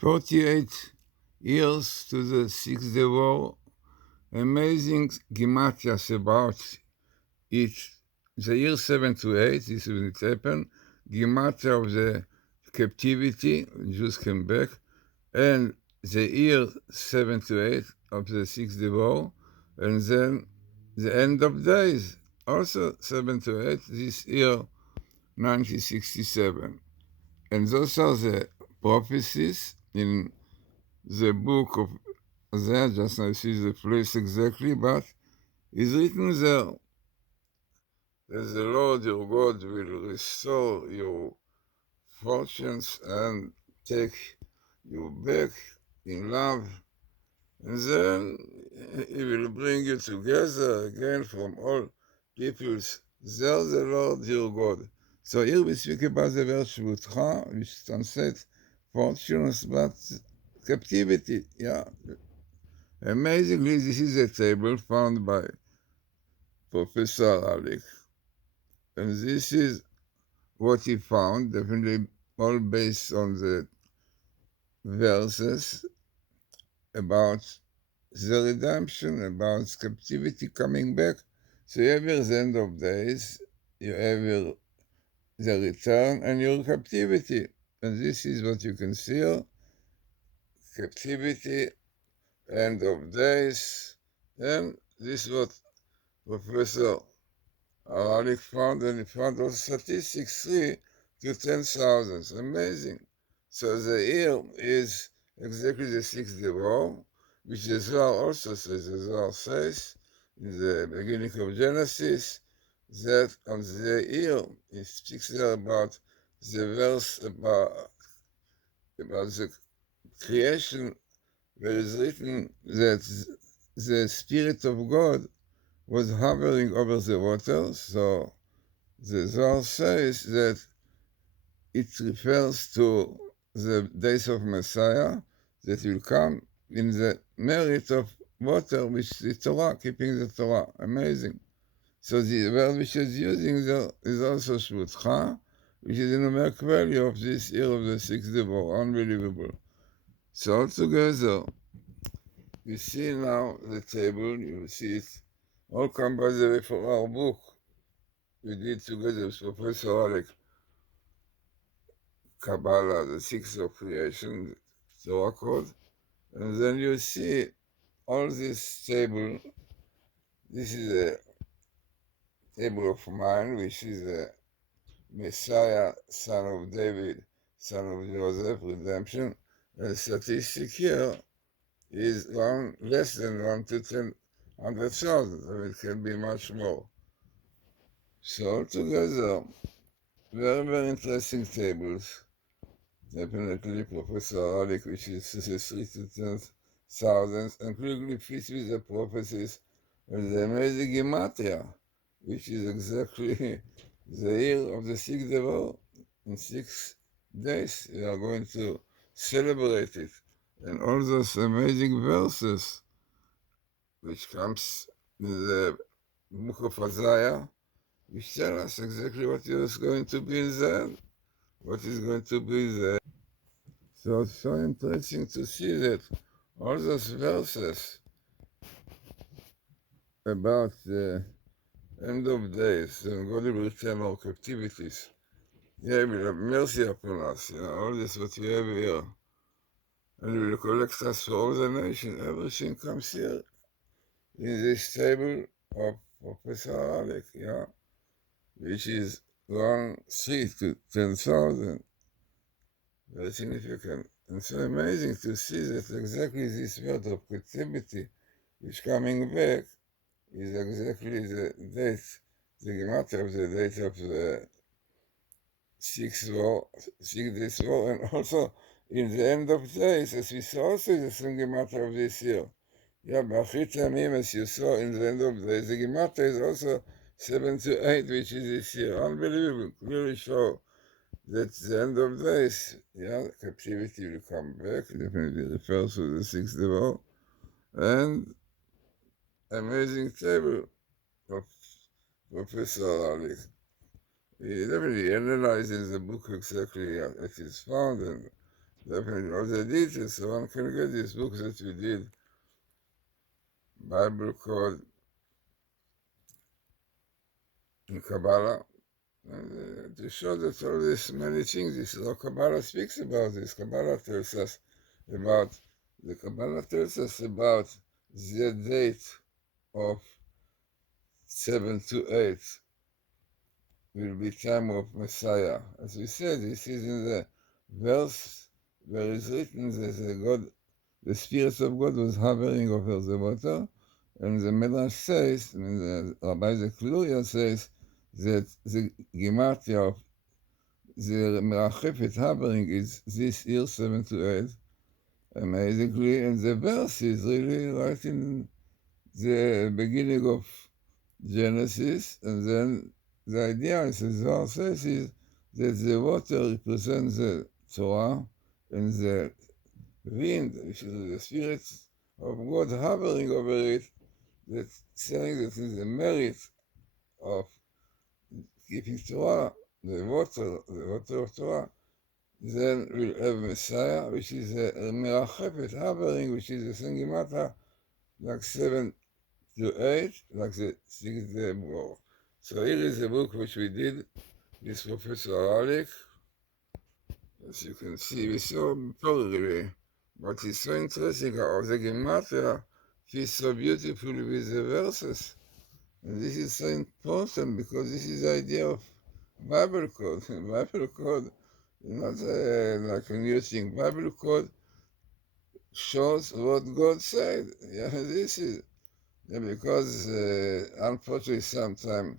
48 years to the Six-Day War. Amazing Gematias about it. The year 728, this is when it happened. Gematia of the captivity, Jews came back, and the year 728 of the Six-Day War, and then the end of days, also 728, this year 1967. And those are the prophecies in the book of Isaiah, just I see the place exactly, but it's written there that the Lord your God will restore your fortunes and take you back in love, and then he will bring you together again from all peoples. There the Lord your God. So here we speak about the word Shvutcha, which translates fortunes, but captivity. Yeah. Amazingly, this is a table found by Professor Haralick, and this is what he found, definitely all based on the verses about the redemption, about captivity coming back. So you have your end of days, you have your the return and your captivity. And this is what you can see here. Captivity, end of days, and this is what Professor Haralick found, and he found also statistics 3 to 10,000. Amazing. So the year is exactly the Six-Day War, which the Zohar also says. The Zohar says in the beginning of Genesis that on the year, it speaks there about the verse about the creation, where is written that the Spirit of God was hovering over the waters. So the Zohar says that it refers to the days of Messiah that will come in the merit of water, which is the Torah, keeping the Torah. Amazing. So the word which is using there is also Shvutcha, which is the numeric value of this year of the Six-Day War. Unbelievable. So altogether, you see now the table, you see it all come by the way from our book we did together with Professor Haralick, Kabbalah, the six of creation, Torah code, and then you see all this table. This is a table of mine, which is a Messiah, son of David, son of Joseph, redemption. And the statistic here is less than 1 to 100,000, so it can be much more. So altogether, very, very interesting tables. Definitely Professor Haralick, which is 3 to 10,000, and clearly fits with the prophecies of the amazing Gematria, which is exactly the year of the Six-Day War. In 6 days, we are going to celebrate it. And all those amazing verses, which comes in the book of Isaiah, which tell us exactly what is going to be in the end, what is going to be there. So it's so interesting to see that all those verses about the end of days, and God will return our captivities. Yeah, He will have mercy upon us, all this what we have here. And He will collect us for all the nation. Everything comes here in this table of Professor Haralick, which is 3 to 10,000. Very significant. And so amazing to see that exactly this word of captivity which coming back is exactly the date, the gematria of the date of the Six Days War, and also in the end of days, as we saw also in the same gematria of this year. Yeah, B'achrit Yamim, as you saw in the end of days, the gematria is also 7 to 8, which is this year. Unbelievable, clearly show that the end of days, captivity will come back, definitely refers to the Six-Day War, and amazing table of Professor Haralick. He definitely analyzes the book exactly as it is found, and definitely all the details, so one can get this book that we did, Bible Code in Kabbalah, and to show that all these many things, this Kabbalah speaks about this. Kabbalah tells us about, the Kabbalah tells us about the date of 7 to 8 will be time of Messiah. As we said, this is in the verse where it's written that the Spirit of God was hovering over the water, and the Medrash says, and the Rabbi the Kluya says, that the Gematria of the Merachefet hovering is this year 7 to 8, amazingly, and the verse is really right in the beginning of Genesis, and then the idea, as the Zohar says, is that the water represents the Torah, and the wind, which is the Spirit of God hovering over it, that's saying that is the merit of keeping Torah, the water of Torah, then we'll have Messiah, which is a Merachefet hovering, which is the Sengimata, like 7 to 8, like the 6th day more. So here is the book which we did, this Professor Haralick. As you can see, we saw thoroughly, but it's so interesting how the Gematria fits so beautifully with the verses. And this is so important because this is the idea of Bible code. Bible code is not like a new thing. Bible code shows what God said. Yeah, this is, yeah, because unfortunately sometimes